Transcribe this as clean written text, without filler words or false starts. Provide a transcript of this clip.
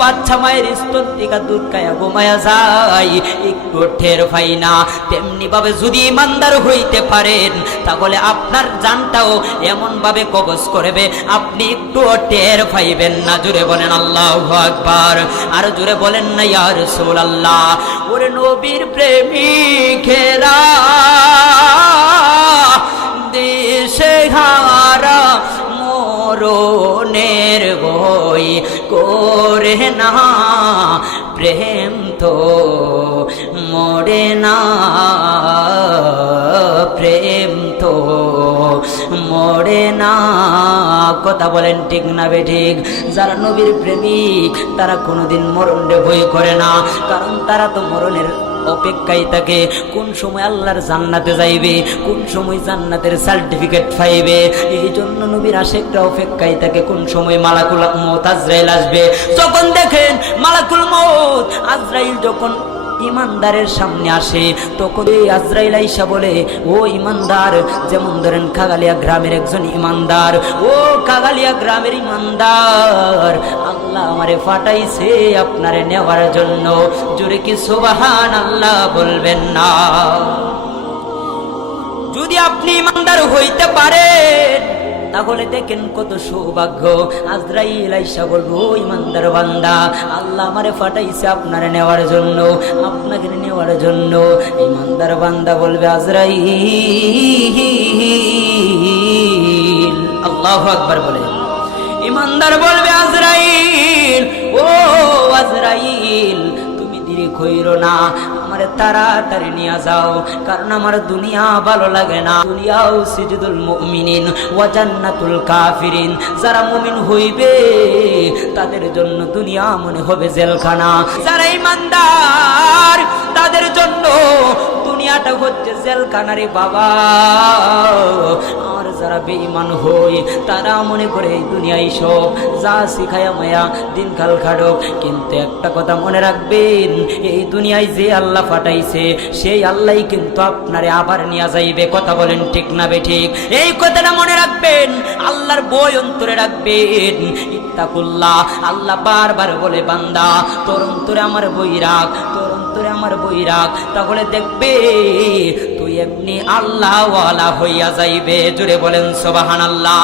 বাচ্চা মায়ের স্তন থেকে দুধ খায়া ঘুমায়া যায়, একটু টের পাই না। তেমনি ভাবে যদি ইমানদার হইতে পারেন তাহলে আপনার জানটাও এমন ভাবে কবজ করবে আপনি একটু টের পাইবেন না। জোরে বলেন আল্লাহু আকবার। আর জোরে বলেন না ইয়া রাসূলুল্লাহ। ওরে নবীর প্রেমিকেরা দেশে হারা মরণের ভয় করে না, প্রেম তো মরে না, প্রেম তো মরে না। কথা বলেন ঠিক না বেঠিক? যারা নবীর প্রেমিক তারা কোনোদিন মরণে ভয় করে না, কারণ তারা তো মরণের অপেক্ষায় থাকে কোন সময় আল্লাহর জান্নাতে যাইবে, কোন সময় জান্নাতের সার্টিফিকেট পাইবে। এই জন্য নবীর আশিকরা অপেক্ষায় থাকে কোন সময় মালাকুল মউত আজরাইল আসবে। যখন দেখেন মালাকুল মউত আজরাইল যখন ইমানদারের সামনে আসে তখন এই আজরাইল আইসা বলে, ও ইমানদার, যেমন ধরেন কাগালিয়া গ্রামের একজন ইমানদার, ও কাগালিয়া গ্রামের ইমানদার, আল্লাহ আমারে পাঠাইছে আপনারে নেওয়ার জন্য। জোরে কি সুবহানাল্লাহ বলবেন না? যদি আপনি ইমানদার হইতে পারেন তাহলে দেখেন কত সৌভাগ্য। আজরাইল আইসা বলবো, ইমানদার বান্দা, আল্লাহ আমারে পাঠাইছে আপনারে নেওয়ার জন্য, আপনাকে নেওয়ার জন্য। ইমানদার বান্দা বলবে, আজরাইল, আল্লাহু আকবার বলে। ইমানদার বলবে, আজরাইল, ও আজরাইল, তুমি দেরি কইরো না, আমারে তাড়াতাড়ি নিয়ে যাও, কারণ আমার দুনিয়া ভালো লাগে না। দুনিয়াও সিজদুল মুমিনিন ওয়া জান্নাতুল কাফিরিন। যারা মুমিন হইবে তাদের জন্য দুনিয়া মনে হবে জেলখানা। যারা ইমানদার তাদের জন্য দুনিয়াটা হচ্ছে জেলখানা রে বাবা। আর যারা বেঈমান হই তারা মনে করে এই দুনিয়ায় সব, যা শিখায়া মায়া দিনকাল খাড়ক। কিন্তু একটা কথা মনে রাখবেন, এই দুনিয়ায় যে আল্লাহ পাঠাইছে সেই আল্লাহই কিন্তু আপনারে আবার নিয়ে যাইবে। কথা বলেন ঠিক না বেঠিক? এই কথাটা মনে রাখবেন, আল্লাহর বই অন্তরে রাখবেন। ইত্তাকুল্লাহ, আল্লাহ বারবার বলে, বান্দা তোর অন্তরে আমার বই রাখ, তোর অন্তরে আমার বই রাখ, তাহলে দেখবে তুই এমনি আল্লাহওয়ালা হইয়া যাইবে। জোরে বলেন সুবহানাল্লাহ।